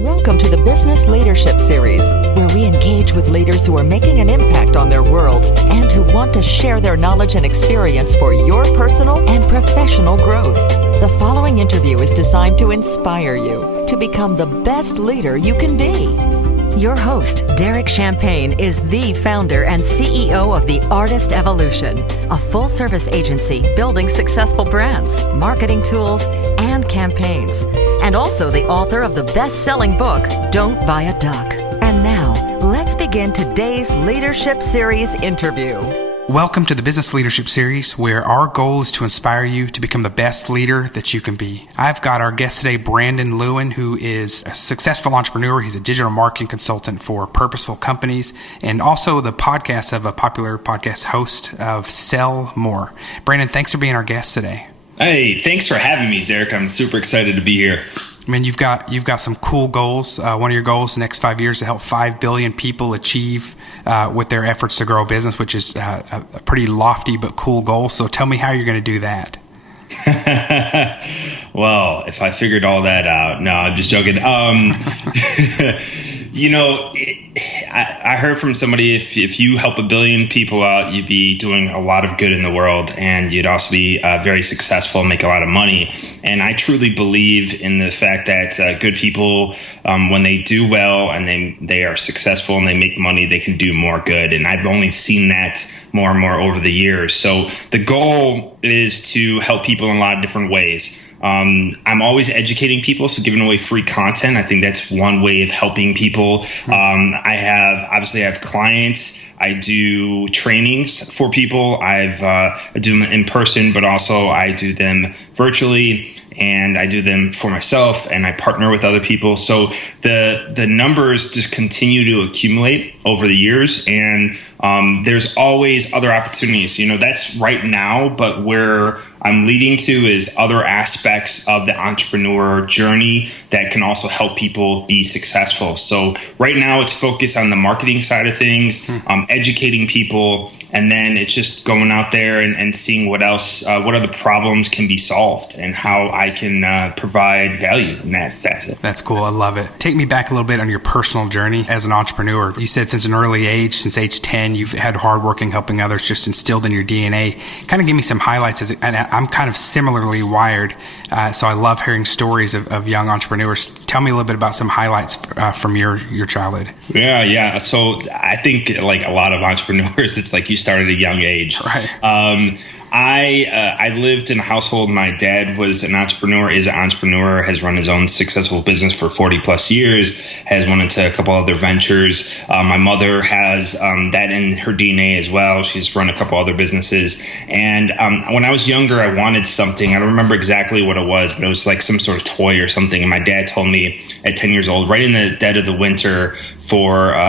Welcome to the Business Leadership Series, where we engage with leaders who are making an impact on their worlds and who want to share their knowledge and experience for your personal and professional growth. The following interview is designed to inspire you to become the best leader you can be. Your host, Derek Champagne, is the founder and CEO of The Artist Evolution, a full-service agency building successful brands, marketing tools, and campaigns, and also the author of the best-selling book, Don't Buy a Duck. And now, let's begin today's Leadership Series interview. Welcome to the Business Leadership Series, where our goal is to inspire you to become the best leader that you can be. I've got our guest today, Brandon Lewin, who is a successful entrepreneur. He's a digital marketing consultant for purposeful companies and also the podcast of a popular podcast host of Sell More. Brandon, thanks for being our guest today. Hey, thanks for having me, Derek. I'm super excited to be here. I mean, you've got some cool goals. One of your goals the next 5 years to help 5 billion people achieve with their efforts to grow a business, which is a pretty lofty but cool goal. So tell me how you're going to do that. Well, if I figured all that out, no, I'm just joking. I heard from somebody, if you help 1 billion people out, you'd be doing a lot of good in the world, and you'd also be very successful and make a lot of money. And I truly believe in the fact that good people, when they do well and they are successful and they make money, they can do more good. And I've only seen that more and more over the years. So the goal is to help people in a lot of different ways. I'm always educating people, so giving away free content. I think that's one way of helping people. I have clients. I do trainings for people. I do them in person, but also I do them virtually, and I do them for myself, and I partner with other people. So the numbers just continue to accumulate over the years, and there's always other opportunities. That's right now, but where I'm leading to is other aspects of the entrepreneur journey that can also help people be successful. So right now it's focused on the marketing side of things, educating people, and then it's just going out there and seeing what else, what other problems can be solved and how I can provide value in that facet. That's cool. I love it. Take me back a little bit on your personal journey as an entrepreneur. You said since an early age, since age 10, you've had hardworking, helping others just instilled in your DNA. Kind of give me some highlights. And I'm kind of similarly wired, so I love hearing stories of young entrepreneurs. Tell me a little bit about some highlights from your childhood. Yeah. So I think like a lot of entrepreneurs, it's like you start at a young age. Right. I lived in a household. My dad was an entrepreneur, is an entrepreneur, has run his own successful business for 40 plus years, has went into a couple other ventures. My mother has that in her DNA as well. She's run a couple other businesses. And when I was younger, I wanted something. I don't remember exactly what it was, but it was like some sort of toy or something. And my dad told me at 10 years old, right in the dead of the winter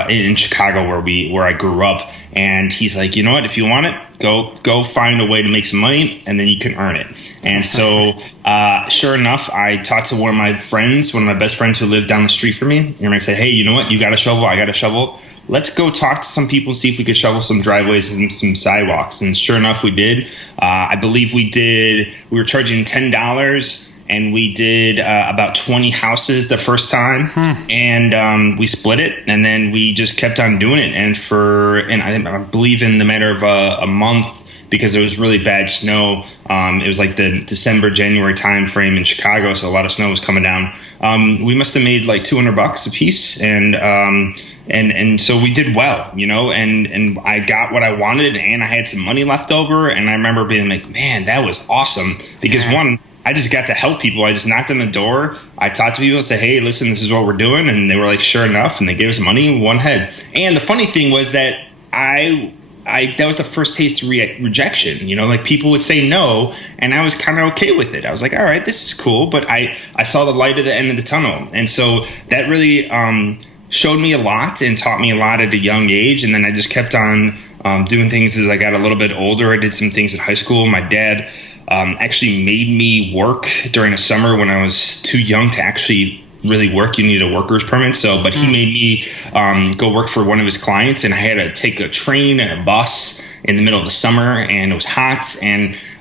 in Chicago where I grew up. And he's like, you know what, if you want it, go find a way to make some money, and then you can earn it. And so sure enough, I talked to one of my best friends who lived down the street from me. And I said, hey, you know what? You got a shovel. I got a shovel. Let's go talk to some people, see if we could shovel some driveways and some sidewalks. And sure enough, we did. I believe we were charging $10. And we did about 20 houses the first time, and we split it, and then we just kept on doing it. And I believe in the matter of a month, because it was really bad snow. It was like the December, January time frame in Chicago, so a lot of snow was coming down. We must have made like $200 a piece, and so we did well, and I got what I wanted, and I had some money left over, and I remember being like, man, that was awesome, because one, I just got to help people. I just knocked on the door. I talked to people and said, hey, listen, this is what we're doing. And they were like, sure enough. And they gave us money in one head. And the funny thing was that that was the first taste of rejection. Like people would say no, and I was kind of okay with it. I was like, all right, this is cool. But I saw the light at the end of the tunnel. And so that really showed me a lot and taught me a lot at a young age. And then I just kept on doing things as I got a little bit older. I did some things in high school. My dad actually made me work during a summer when I was too young to actually really work. You need a worker's permit. But he made me go work for one of his clients, and I had to take a train and a bus in the middle of the summer, and it was hot.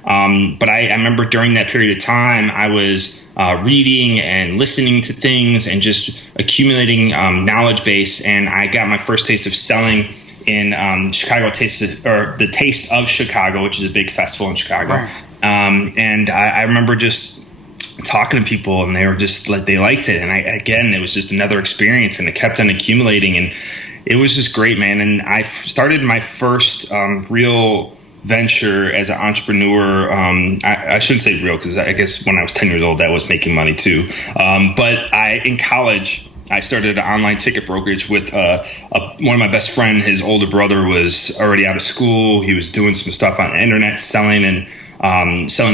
But I remember during that period of time, I was reading and listening to things and just accumulating knowledge base. And I got my first taste of selling in Chicago the Taste of Chicago, which is a big festival in Chicago. Right. And I remember just talking to people, and they were just like, they liked it. And it was just another experience, and it kept on accumulating, and it was just great, man. And I started my first real venture as an entrepreneur. I shouldn't say real, because I guess when I was 10 years old, I was making money too. But in college, I started an online ticket brokerage with one of my best friend. His older brother was already out of school. He was doing some stuff on the internet, selling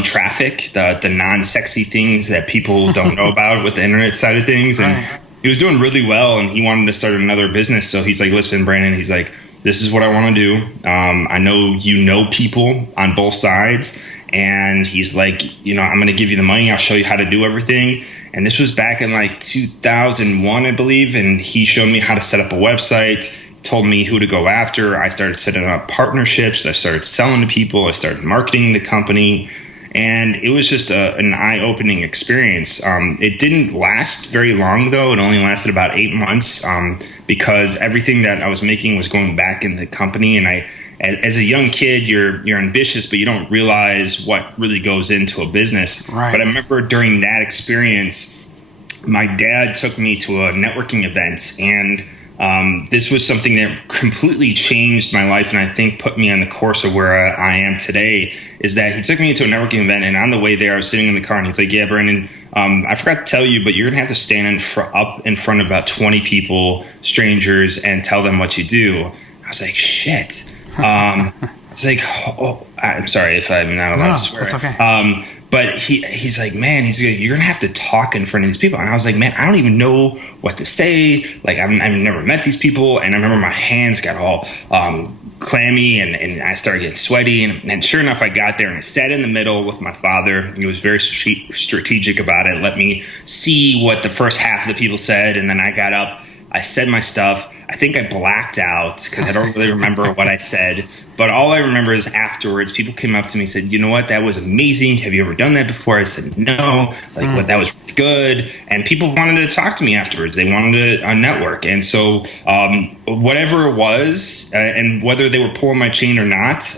traffic, the non-sexy things that people don't know about with the internet side of things. And he was doing really well, and he wanted to start another business. So he's like, listen, Brandon, he's like, this is what I want to do. I know you know people on both sides. And he's like, I'm going to give you the money. I'll show you how to do everything. And this was back in like 2001, I believe. And he showed me how to set up a website, told me who to go after. I started setting up partnerships. I started selling to people. I started marketing the company. And it was just an eye-opening experience. It didn't last very long, though. It only lasted about 8 months because everything that I was making was going back in the company. And as a young kid, you're ambitious, but you don't realize what really goes into a business. Right. But I remember during that experience, my dad took me to a networking event, and this was something that completely changed my life, and I think put me on the course of where I am today. Is that he took me to a networking event, and on the way there, I was sitting in the car, and he's like, "Yeah, Brandon, I forgot to tell you, but you're gonna have to stand up in front of about 20 people, strangers, and tell them what you do." I was like, "Shit." I was like, "Oh, I'm sorry if I'm not allowed to swear." That's okay. But he's like, man, you're gonna have to talk in front of these people. And I was like, man, I don't even know what to say. Like, I've never met these people. And I remember my hands got all clammy, and I started getting sweaty. And sure enough, I got there and I sat in the middle with my father. He was very strategic about it. Let me see what the first half of the people said. And then I got up, I said my stuff. I think I blacked out because I don't really remember what I said. But all I remember is afterwards, people came up to me and said, "You know what? That was amazing. Have you ever done that before?" I said, "No." What, that was really good. And people wanted to talk to me afterwards. They wanted to network. And so whatever it was, and whether they were pulling my chain or not,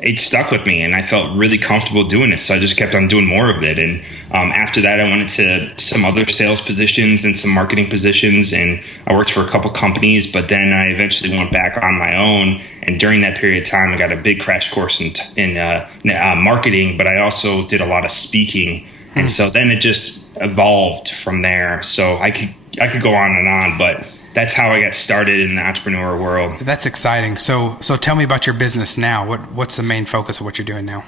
it stuck with me, and I felt really comfortable doing it. So I just kept on doing more of it. And after that, I went into some other sales positions and some marketing positions, and I worked for a couple companies, but then I eventually went back on my own. And during that period of time, I got a big crash course in marketing, but I also did a lot of speaking. And so then it just evolved from there. So I could go on, but that's how I got started in the entrepreneur world. That's exciting. So tell me about your business now. What's the main focus of what you're doing now?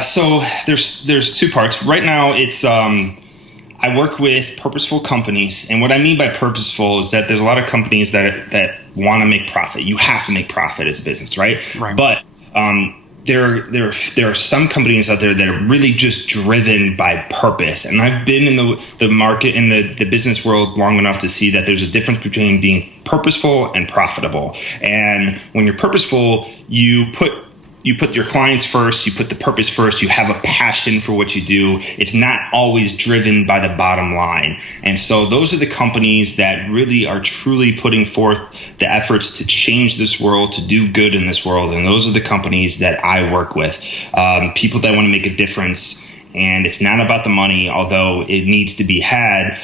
So there's two parts. Right now, it's I work with purposeful companies, and what I mean by purposeful is that there's a lot of companies that want to make profit. You have to make profit as a business, right? Right. But there are some companies out there that are really just driven by purpose. And I've been in the market, in the business world long enough to see that there's a difference between being purposeful and profitable. And when you're purposeful, you put your clients first, you put the purpose first, you have a passion for what you do. It's not always driven by the bottom line. And so those are the companies that really are truly putting forth the efforts to change this world, to do good in this world. And those are the companies that I work with, people that want to make a difference. And it's not about the money, although it needs to be had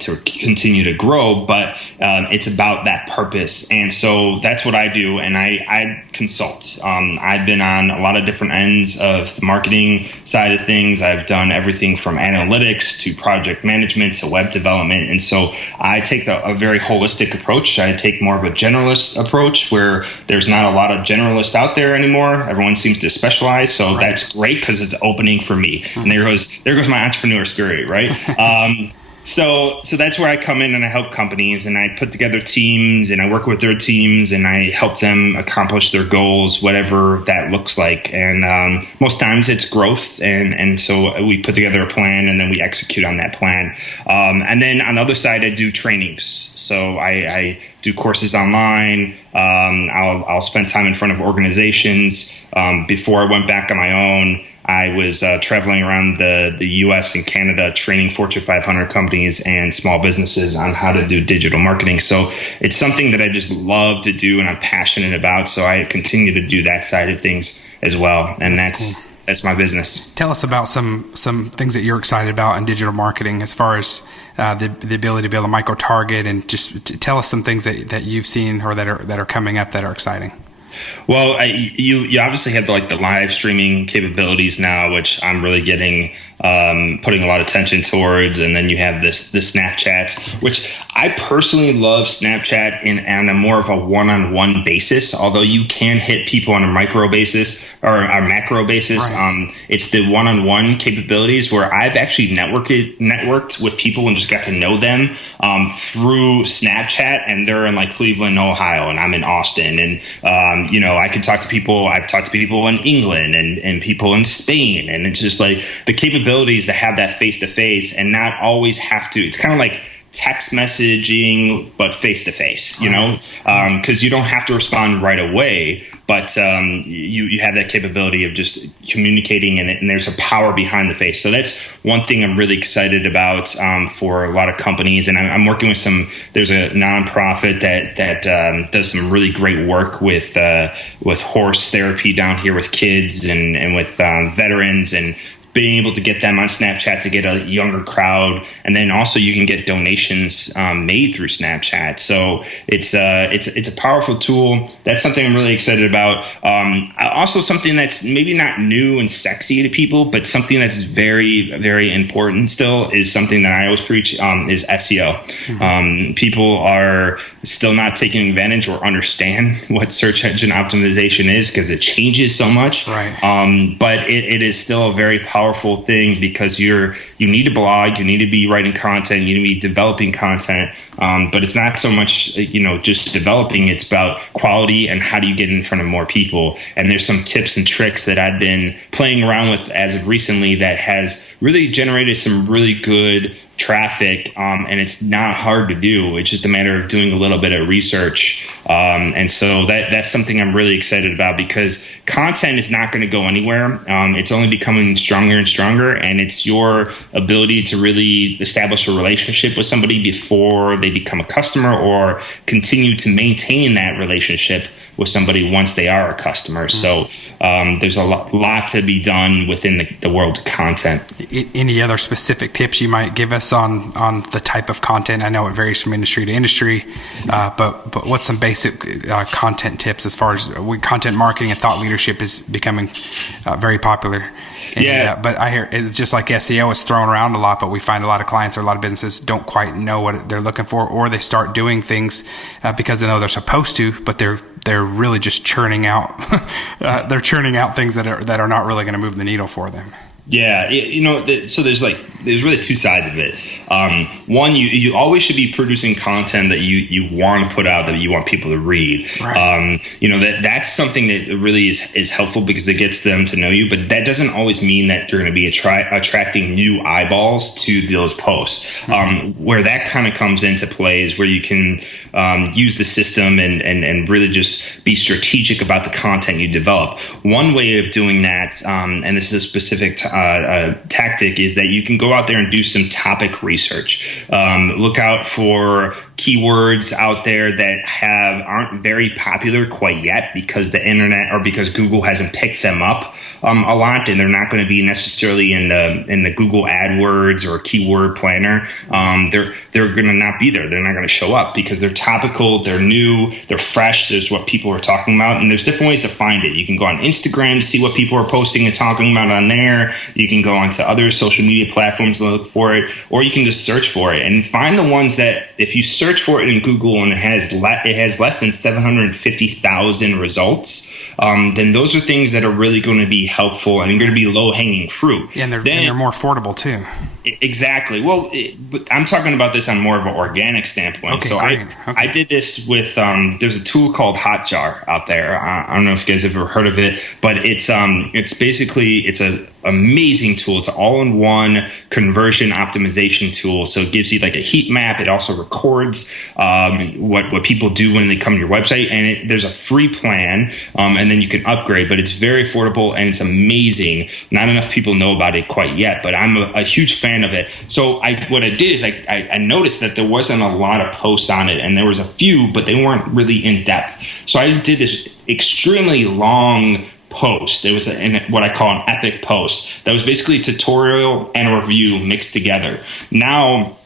to continue to grow, but it's about that purpose. And so that's what I do, and I consult. I've been on a lot of different ends of the marketing side of things. I've done everything from analytics to project management to web development. And so I take a very holistic approach. I take more of a generalist approach where there's not a lot of generalists out there anymore. Everyone seems to specialize. So that's great because it's opening for me. And there goes my entrepreneur spirit, right? So that's where I come in and I help companies, and I put together teams, and I work with their teams, and I help them accomplish their goals, whatever that looks like. And most times it's growth, and so we put together a plan, and then we execute on that plan. And then on the other side, I do trainings. So I do courses online. I'll spend time in front of organizations. Before I went back on my own, I was traveling around the U.S. and Canada training Fortune 500 companies and small businesses on how to do digital marketing. So it's something that I just love to do and I'm passionate about. So I continue to do that side of things as well. And that's cool. That's my business. Tell us about some things that you're excited about in digital marketing as far as the ability to be able to micro-target, and just tell us some things that you've seen or that are coming up that are exciting. Well, you obviously have the live streaming capabilities now, which I'm really putting a lot of attention towards. And then you have the Snapchat, which I personally love Snapchat on a more of a one-on-one basis, although you can hit people on a micro basis or a macro basis. Right. It's the one-on-one capabilities where I've actually networked with people and just got to know them through Snapchat, and they're in Cleveland, Ohio, and I'm in Austin. And, I could talk to people. I've talked to people in England and people in Spain. And it's just the capabilities to have that face-to-face and not always have to. It's kind of like text messaging, but face-to-face, because you don't have to respond right away, but you have that capability of just communicating, and there's a power behind the face. So that's one thing I'm really excited about for a lot of companies. And I'm working with there's a nonprofit that does some really great work with horse therapy down here with kids and with veterans, and being able to get them on Snapchat to get a younger crowd. And then also you can get donations made through Snapchat. So it's a powerful tool. That's something I'm really excited about. Also something that's maybe not new and sexy to people, but something that's very, very important still is something that I always preach is SEO. Mm-hmm. People are still not taking advantage or understand what search engine optimization is because it changes so much. Right. But it is still a very powerful thing because you need to blog, you need to be writing content, you need to be developing content, but it's not so much just developing. It's about quality and how do you get in front of more people. And there's some tips and tricks that I've been playing around with as of recently that has really generated some really good traffic, and it's not hard to do. It's just a matter of doing a little bit of research, and so that's something I'm really excited about because content is not going to go anywhere. It's only becoming stronger and stronger, and it's your ability to really establish a relationship with somebody before they become a customer, or continue to maintain that relationship with somebody once they are a customer. So there's a lot to be done within the world of content. Any other specific tips you might give us on the type of content? I know it varies from industry to industry, but what's some basic content tips as far as content marketing and thought leadership is becoming very popular? But I hear it's just like SEO is thrown around a lot, but we find a lot of clients or a lot of businesses don't quite know what they're looking for, or they start doing things because they know they're supposed to, but they're really just churning out they're churning out things that are not really going to move the needle for them. Yeah, so there's really two sides of it. One, you always should be producing content that you want to put out, that you want people to read. Right. That's something that really is helpful because it gets them to know you. But that doesn't always mean that you're going to be attracting new eyeballs to those posts. Mm-hmm. Where that kind of comes into play is where you can use the system and really just be strategic about the content you develop. One way of doing that, and this is a specific tactic, is that you can go out there and do some topic research. Look out for keywords out there that aren't very popular quite yet because the internet or because Google hasn't picked them up a lot, and they're not going to be necessarily in the Google AdWords or keyword planner. They're going to not be there. They're not going to show up because they're topical, they're new, they're fresh. There's what people are talking about, and there's different ways to find it. You can go on Instagram to see what people are posting and talking about on there. You can go onto other social media platforms and look for it, or you can just search for it and find the ones that if you search for it in Google and it has less than 750,000 results, then those are things that are really going to be helpful and going to be low-hanging fruit. Yeah, and they're more affordable too. Exactly. Well, but I'm talking about this on more of an organic standpoint. Okay, so great. I did this with there's a tool called Hotjar out there. I don't know if you guys have ever heard of it, but it's basically it's a amazing tool. It's an all-in-one conversion optimization tool. So it gives you like a heat map. It also records what people do when they come to your website, and there's a free plan, and then you can upgrade. But it's very affordable and it's amazing. Not enough people know about it quite yet, but I'm a huge fan of it. So what I did is I noticed that there wasn't a lot of posts on it, and there was a few, but they weren't really in depth. So I did this extremely long post. It was what I call an epic post that was basically a tutorial and a review mixed together. Now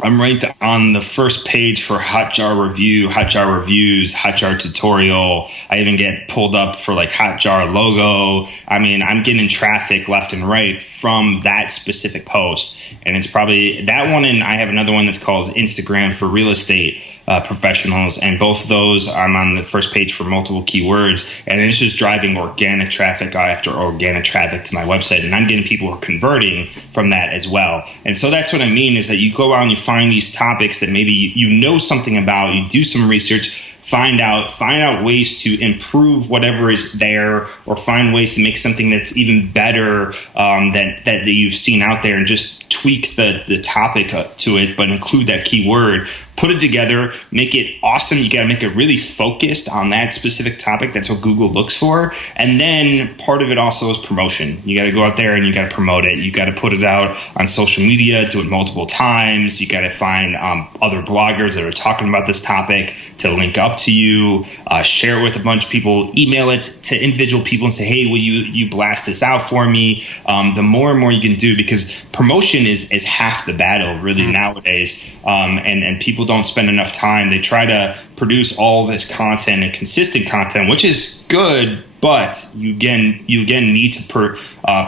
I'm ranked on the first page for Hotjar review, Hotjar reviews, Hotjar tutorial. I even get pulled up for like Hotjar logo. I mean, I'm getting traffic left and right from that specific post. And it's probably that one. And I have another one that's called Instagram for real estate professionals. And both of those, I'm on the first page for multiple keywords. And it's just driving organic traffic after organic traffic to my website. And I'm getting people who are converting from that as well. And so that's what I mean is that you go out and you find these topics that maybe you know something about, you do some research, find out ways to improve whatever is there, or find ways to make something that's even better that you've seen out there, and just tweak the topic to it, but include that keyword. Put it together, make it awesome. You got to make it really focused on that specific topic. That's what Google looks for. And then part of it also is promotion. You got to go out there and you got to promote it. You got to put it out on social media, do it multiple times. You got to find other bloggers that are talking about this topic to link up to you, share it with a bunch of people, email it to individual people and say, hey, will you blast this out for me? The more and more you can do, because promotion is half the battle really nowadays. And people don't spend enough time. They try to produce all this content and consistent content, which is good, but you again need to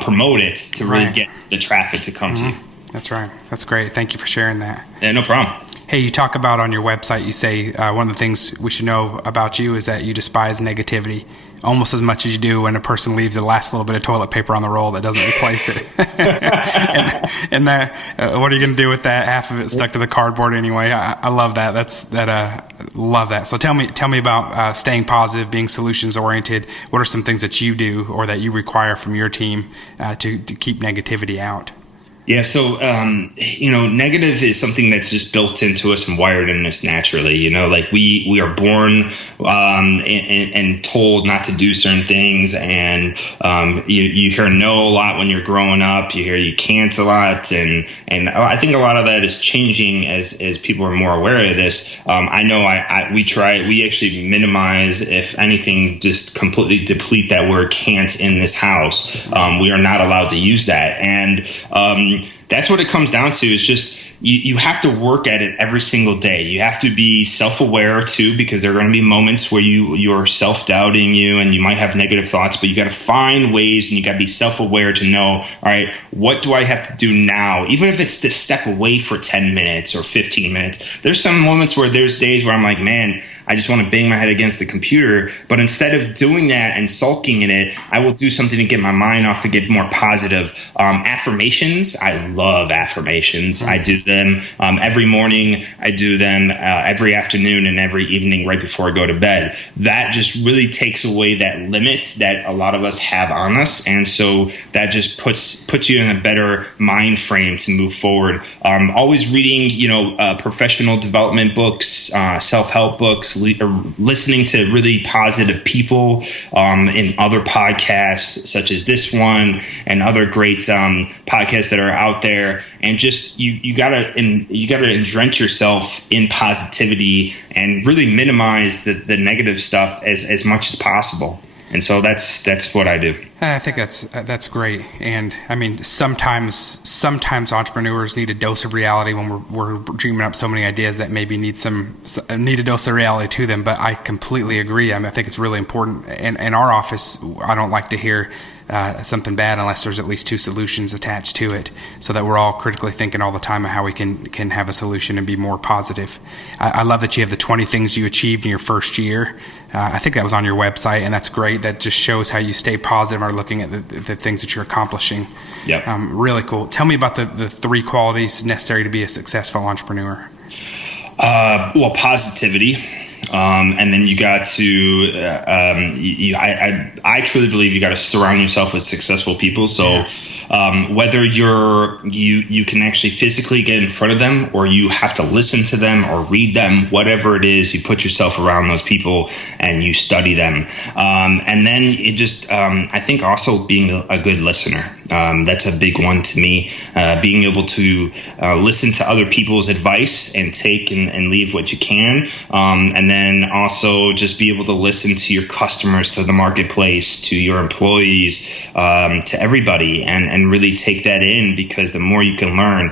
promote it to really get the traffic to come to you. That's right. That's great. Thank you for sharing that. Yeah, no problem. Hey, you talk about on your website, you say one of the things we should know about you is that you despise negativity almost as much as you do when a person leaves the last little bit of toilet paper on the roll that doesn't replace it. and that, what are you going to do with that? Half of it stuck to the cardboard anyway. I love that. Love that. So tell me about staying positive, being solutions oriented. What are some things that you do or that you require from your team to keep negativity out? Yeah, so, negative is something that's just built into us and wired in us naturally. Like we are born and told not to do certain things. And you hear no a lot when you're growing up. You hear you can't a lot. And I think a lot of that is changing as people are more aware of this. I know we actually minimize, if anything, just completely deplete that word can't in this house. We are not allowed to use that. And that's what it comes down to, is just you have to work at it every single day. You have to be self-aware too, because there are going to be moments where you're self-doubting you and you might have negative thoughts, but you got to find ways and you got to be self-aware to know, all right, what do I have to do now? Even if it's to step away for 10 minutes or 15 minutes. There's some moments where there's days where I'm like, man, I just want to bang my head against the computer. But instead of doing that and sulking in it, I will do something to get my mind off and get more positive. Affirmations. I love affirmations. I do them every morning. I do them every afternoon and every evening right before I go to bed. That just really takes away that limit that a lot of us have on us. And so that just puts you in a better mind frame to move forward. Always reading, professional development books, self-help books, listening to really positive people in other podcasts such as this one and other great podcasts that are out there. And just you gotta entrench yourself in positivity and really minimize the negative stuff as much as possible. And so that's what I do. I think that's great. And I mean, sometimes entrepreneurs need a dose of reality when we're dreaming up so many ideas that maybe need a dose of reality to them. But I completely agree. I think it's really important. In our office, I don't like to hear something bad unless there's at least two solutions attached to it, so that we're all critically thinking all the time of how we can have a solution and be more positive. I love that you have the 20 things you achieved in your first year. I think that was on your website, and that's great. That just shows how you stay positive and are looking at the things that you're accomplishing. Yep. Really cool. Tell me about the 3 qualities necessary to be a successful entrepreneur. Well, positivity. And then you got to, I truly believe you got to surround yourself with successful people. So, whether you can actually physically get in front of them, or you have to listen to them or read them, whatever it is, you put yourself around those people and you study them. And then it just, I think also being a good listener. That's a big one to me. Being able to listen to other people's advice and take and leave what you can. And then also just be able to listen to your customers, to the marketplace, to your employees, to everybody, and really take that in, because the more you can learn,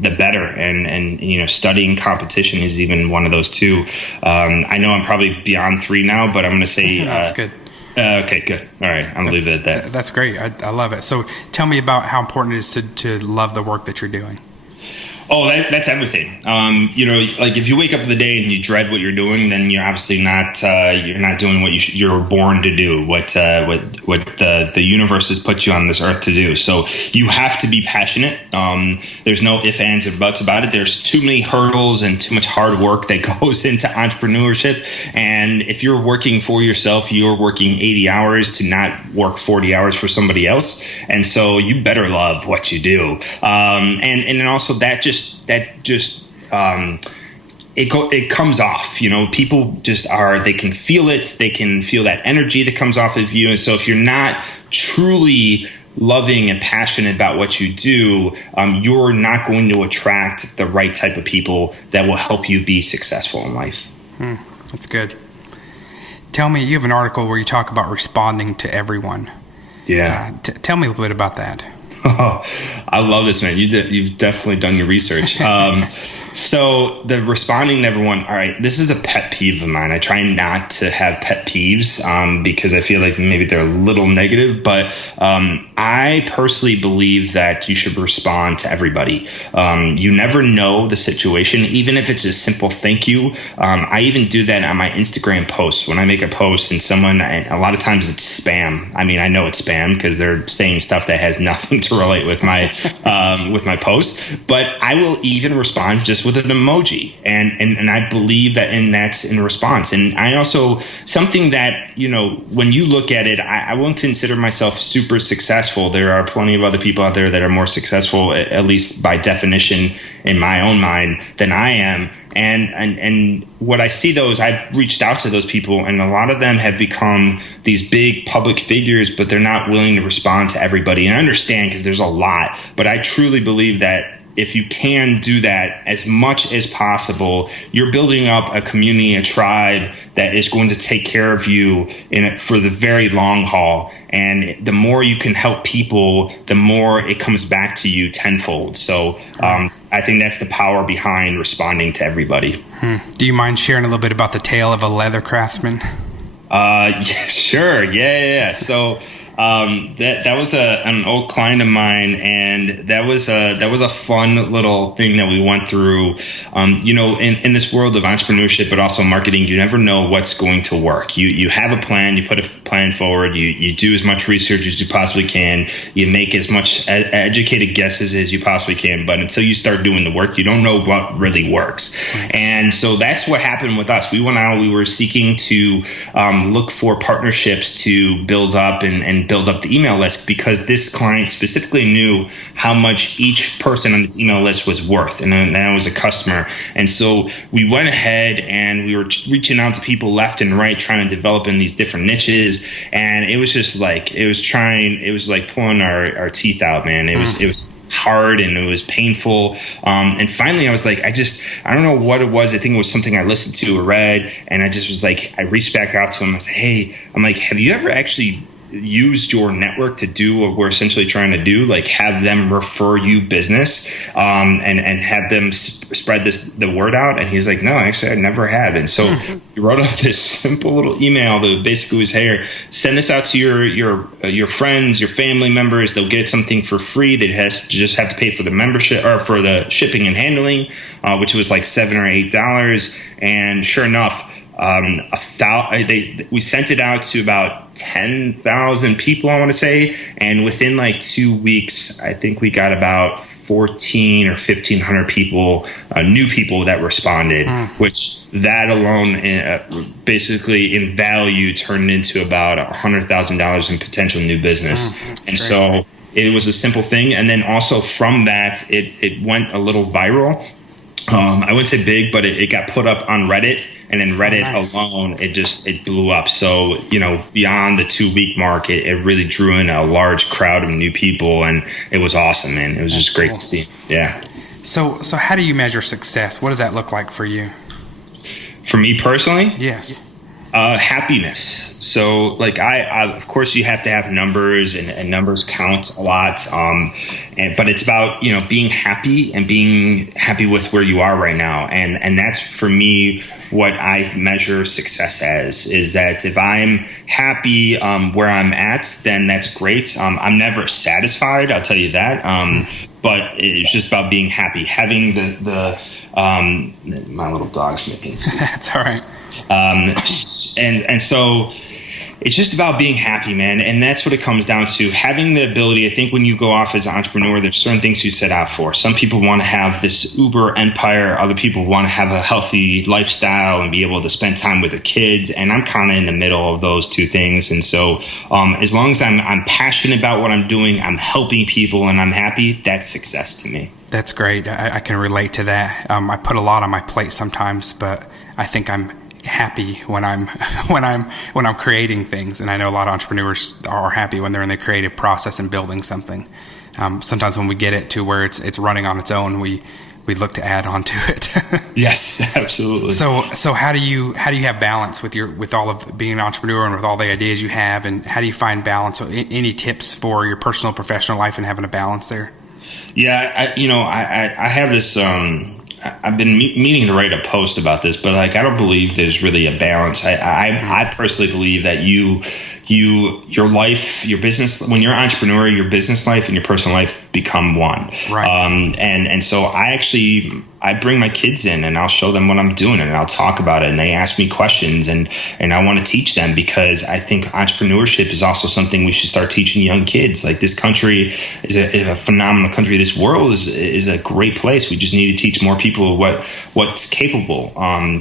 the better. And studying competition is even one of those too. I know I'm probably beyond 3 now, but I'm going to say that's good. Okay, good. All right, I'm going to leave it at that. That's great. I love it. So tell me about how important it is to love the work that you're doing. Oh, that's everything. Like if you wake up in the day and you dread what you're doing, then you're obviously not you're not doing what you're born to do. What the universe has put you on this earth to do. So you have to be passionate. There's no ifs, ands, or buts about it. There's too many hurdles and too much hard work that goes into entrepreneurship. And if you're working for yourself, you're working 80 hours to not work 40 hours for somebody else. And so you better love what you do. And then also it comes off. People just they can feel it. They can feel that energy that comes off of you. And so if you're not truly loving and passionate about what you do, you're not going to attract the right type of people that will help you be successful in life. That's good. Tell me, you have an article where you talk about responding to everyone. Yeah. Tell me a little bit about that. Oh, I love this, man. You've definitely done your research. So the responding to everyone, all right, this is a pet peeve of mine. I try not to have pet peeves because I feel like maybe they're a little negative, but I personally believe that you should respond to everybody. You never know the situation, even if it's a simple thank you. I even do that on my Instagram posts. When I make a post and a lot of times it's spam. I mean, I know it's spam because they're saying stuff that has nothing to relate with my post, but I will even respond just with an emoji, and I believe that, and that's in response. And I also, something that, when you look at it, I won't consider myself super successful. There are plenty of other people out there that are more successful, at least by definition in my own mind, than I am. And what I see I've reached out to those people, and a lot of them have become these big public figures, but they're not willing to respond to everybody. And I understand, because there's a lot, but I truly believe that if you can do that as much as possible, you're building up a community, a tribe that is going to take care of you for the very long haul. And the more you can help people, the more it comes back to you tenfold. So I think that's the power behind responding to everybody. Do you mind sharing a little bit about the tale of a leather craftsman? Yeah, sure. Yeah. So that was an old client of mine, and that was a fun little thing that we went through. In this world of entrepreneurship, but also marketing, you never know what's going to work. You have a plan, you put a plan forward, you do as much research as you possibly can, you make as much educated guesses as you possibly can, but until you start doing the work, you don't know what really works. And so that's what happened with us. We went out, we were seeking to look for partnerships to build up and build up the email list, because this client specifically knew how much each person on this email list was worth, and that was a customer. And so we went ahead and we were reaching out to people left and right, trying to develop in these different niches, and it was just like it was like pulling our teeth out, man. It was hard and it was painful. And finally I was like, I don't know what it was. I think it was something I listened to or read. And I just was like, I reached back out to him. I said, hey, I'm like, have you ever actually used your network to do what we're essentially trying to do, like have them refer you business, and have them spread the word out. And he's like, no, actually I never had. And so he wrote up this simple little email that basically was, hey, send this out to your friends, your family members. They'll get something for free. They just have to pay for the membership or for the shipping and handling, which was like $7 or $8. And sure enough, we sent it out to about 10,000 people, I want to say, and within like 2 weeks, I think we got about 14 or 1,500 people, new people that responded, which that alone, basically in value, turned into about $100,000 in potential new business. And great. So it was a simple thing, and then also from that, it went a little viral. I wouldn't say big, but it got put up on Reddit. And in Reddit alone, it blew up. So, beyond the 2-week mark, it really drew in a large crowd of new people, and it was awesome, man. It was just great to see. Yeah. So how do you measure success? What does that look like for you? For me personally? Yes. Happiness. So like I of course you have to have numbers, and numbers count a lot. But it's about, being happy and being happy with where you are right now. And that's for me what I measure success as, is that if I'm happy where I'm at, then that's great. I'm never satisfied, I'll tell you that. But it's just about being happy, having my little dog's making soup. That's all right. And so it's just about being happy, man. And that's what it comes down to. Having the ability, I think when you go off as an entrepreneur, there's certain things you set out for. Some people want to have this Uber empire. Other people want to have a healthy lifestyle and be able to spend time with their kids. And I'm kind of in the middle of those two things. And so as long as I'm passionate about what I'm doing, I'm helping people, and I'm happy, that's success to me. That's great. I can relate to that. I put a lot on my plate sometimes, but I think I'm happy when I'm creating things, and I know a lot of entrepreneurs are happy when they're in the creative process and building something. Sometimes when we get it to where it's running on its own, we look to add on to it. Yes, absolutely. So how do you have balance with all of being an entrepreneur and with all the ideas you have, and how do you find balance? Any tips for your personal, professional life and having a balance there? Yeah, I have this. I've been meaning to write a post about this, but I don't believe there's really a balance. I personally believe that your life, your business, when you're an entrepreneur, your business life and your personal life become one. Right. And so I bring my kids in, and I'll show them what I'm doing, and I'll talk about it, and they ask me questions, and I want to teach them, because I think entrepreneurship is also something we should start teaching young kids. Like, this country is a phenomenal country. This world is a great place. We just need to teach more people what's capable.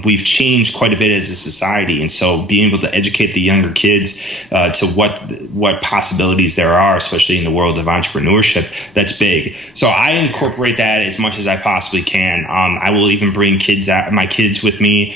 We've changed quite a bit as a society, and so being able to educate the younger kids to what possibilities there are, especially in the world of entrepreneurship, that's big. So I incorporate that as much as I possibly can. I will even bring my kids with me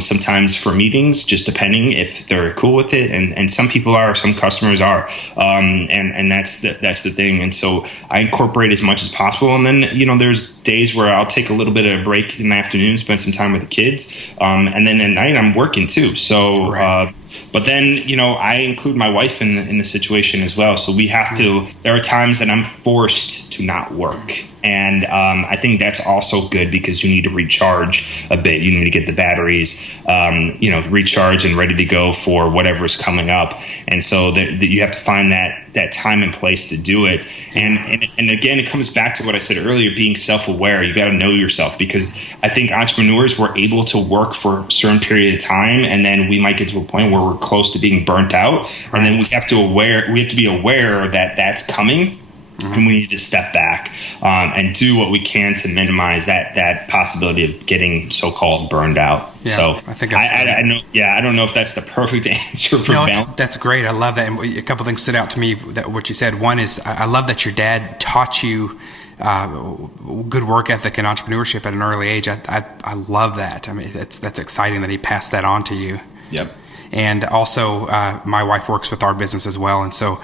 sometimes for meetings, just depending if they're cool with it. And some people are, some customers are, and that's the thing. And so I incorporate as much as possible. And then there's days where I'll take a little bit of a break in the afternoon, spend some time with the kids, and then at night I'm working too. So. Right. But then, I include my wife in the situation as well. So we have to, there are times that I'm forced to not work. And I think that's also good, because you need to recharge a bit. You need to get the batteries, recharged and ready to go for whatever's coming up. And so that you have to find that time and place to do it. And again, it comes back to what I said earlier, being self-aware. You got to know yourself, because I think entrepreneurs were able to work for a certain period of time, and then we might get to a point where we're close to being burnt out. Right. And then we have to be aware that that's coming. And we need to step back and do what we can to minimize that possibility of getting so-called burned out. Yeah, so I think that's I don't know if that's the perfect answer for balance. That's great. I love that. And a couple things stood out to me that what you said. One is, I love that your dad taught you good work ethic and entrepreneurship at an early age. I love that. I mean, that's exciting that he passed that on to you. Yep. And also, my wife works with our business as well. And so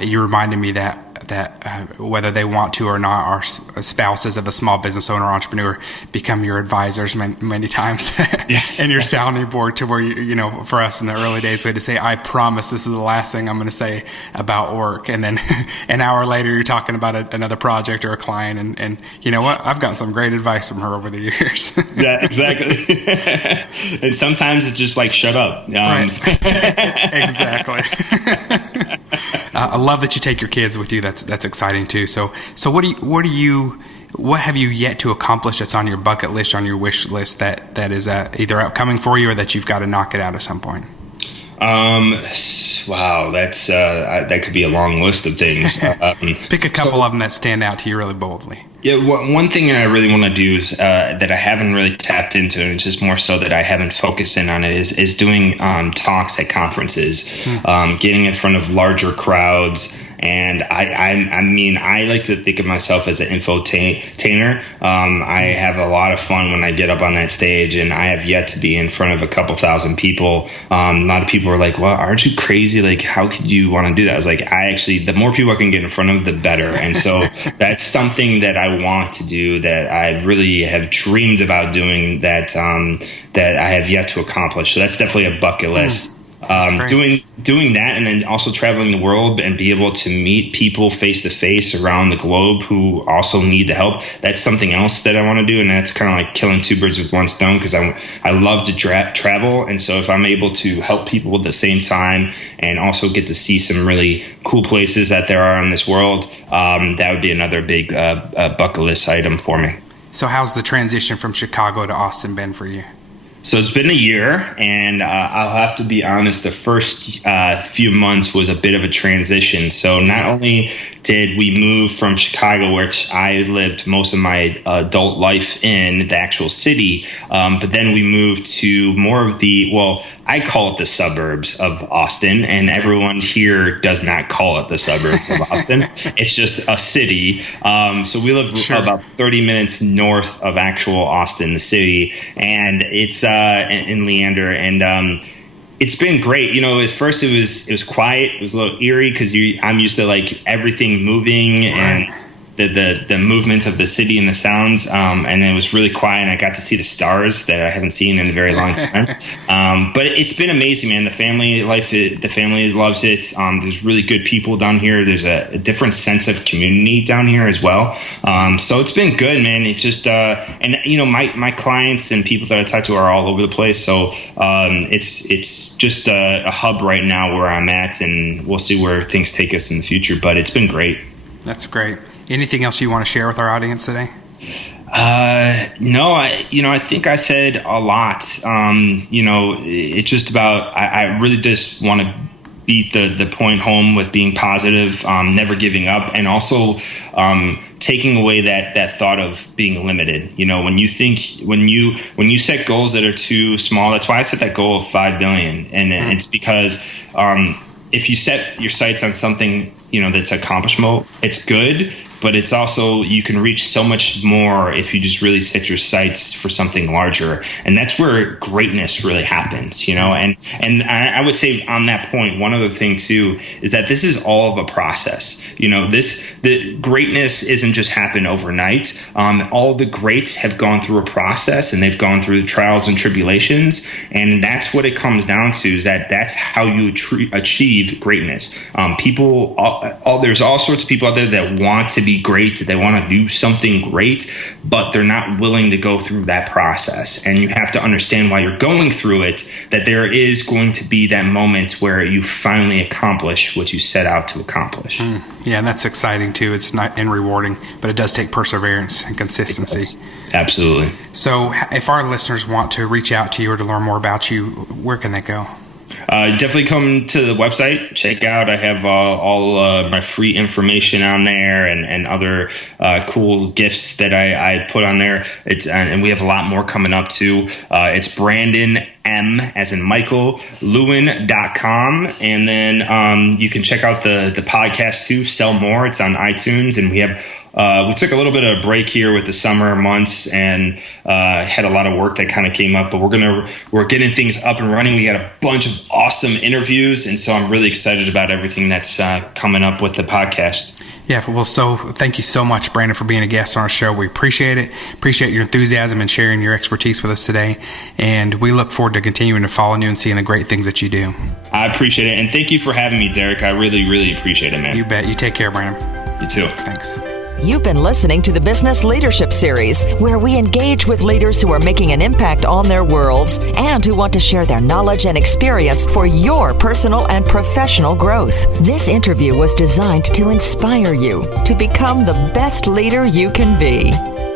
you reminded me that whether they want to or not, are spouses of a small business owner, entrepreneur, become your advisors many times. Yes. And your sounding board, to where, for us in the early days, we had to say, I promise this is the last thing I'm going to say about work. And then an hour later, you're talking about another project or a client. And you know what? I've gotten some great advice from her over the years. Yeah, exactly. And sometimes it's just like, shut up. Right. Exactly. I love that you take your kids with you. That's exciting too. So what have you yet to accomplish that's on your bucket list, on your wish list, that is either upcoming for you or that you've got to knock it out at some point? Wow, that could be a long list of things. Pick a couple of them that stand out to you really boldly. Yeah, one thing that I really want to do is that I haven't really tapped into, and it's just more so that I haven't focused in on it, is doing talks at conferences, getting in front of larger crowds. And I mean, I like to think of myself as an infotainer. I have a lot of fun when I get up on that stage, and I have yet to be in front of a couple thousand people. A lot of people are like, well, aren't you crazy? Like, how could you want to do that? I was like, the more people I can get in front of, the better. And so that's something that I want to do, that I really have dreamed about doing, that I have yet to accomplish. So that's definitely a bucket list. Doing that, and then also traveling the world and be able to meet people face to face around the globe who also need the help. That's something else that I want to do, and that's kind of like killing two birds with one stone, because I love to travel, and so if I'm able to help people at the same time and also get to see some really cool places that there are in this world, that would be another big bucket list item for me. So how's the transition from Chicago to Austin been for you? So it's been a year, and I'll have to be honest, the first few months was a bit of a transition. So not only did we move from Chicago, which I lived most of my adult life in, the actual city, but then we moved to more of I call it the suburbs of Austin, and everyone here does not call it the suburbs of Austin. It's just a city. So we live about 30 minutes north of actual Austin, the city, and it's in Leander, and it's been great. At first it was quiet. It was a little eerie because I'm used to like everything moving and the movements of the city and the sounds, and it was really quiet, and I got to see the stars that I haven't seen in a very long time. But it's been amazing, man. The family loves it. There's really good people down here. There's a different sense of community down here as well. So it's been good, man. It's just my clients and people that I talk to are all over the place. So it's just a hub right now where I'm at, and we'll see where things take us in the future. But it's been great. That's great. Anything else you want to share with our audience today? No, I think I said a lot. It's just about, I really just want to beat the point home with being positive, never giving up, and also taking away that thought of being limited. When you set goals that are too small, that's why I set that goal of 5 billion. And it's because if you set your sights on something, that's accomplishable, it's good. But it's also, you can reach so much more if you just really set your sights for something larger. And that's where greatness really happens, And I would say on that point, one other thing too, is that this is all of a process. The greatness isn't just happen overnight. All the greats have gone through a process, and they've gone through trials and tribulations. And that's what it comes down to, is that's how you achieve greatness. There's all sorts of people out there that want to be great, they want to do something great, but they're not willing to go through that process. And you have to understand, while you're going through it, that there is going to be that moment where you finally accomplish what you set out to accomplish. Yeah, and that's exciting too. It's not rewarding, but it does take perseverance and consistency. Absolutely. So if our listeners want to reach out to you or to learn more about you, where can they go? Definitely come to the website, check out. I have all my free information on there, and other cool gifts that I put on there. And we have a lot more coming up too. It's Brandon M as in Michael Lewin.com, and then you can check out the podcast too, Sell More. It's on iTunes, and we took a little bit of a break here with the summer months, and had a lot of work that kind of came up, but we're getting things up and running. We got a bunch of awesome interviews, and so I'm really excited about everything that's coming up with the podcast. Yeah, well, so thank you so much, Brandon, for being a guest on our show. We appreciate it. Appreciate your enthusiasm and sharing your expertise with us today. And we look forward to continuing to follow you and seeing the great things that you do. I appreciate it. And thank you for having me, Derek. I really, really appreciate it, man. You bet. You take care, Brandon. You too. Thanks. You've been listening to the Business Leadership Series, where we engage with leaders who are making an impact on their worlds and who want to share their knowledge and experience for your personal and professional growth. This interview was designed to inspire you to become the best leader you can be.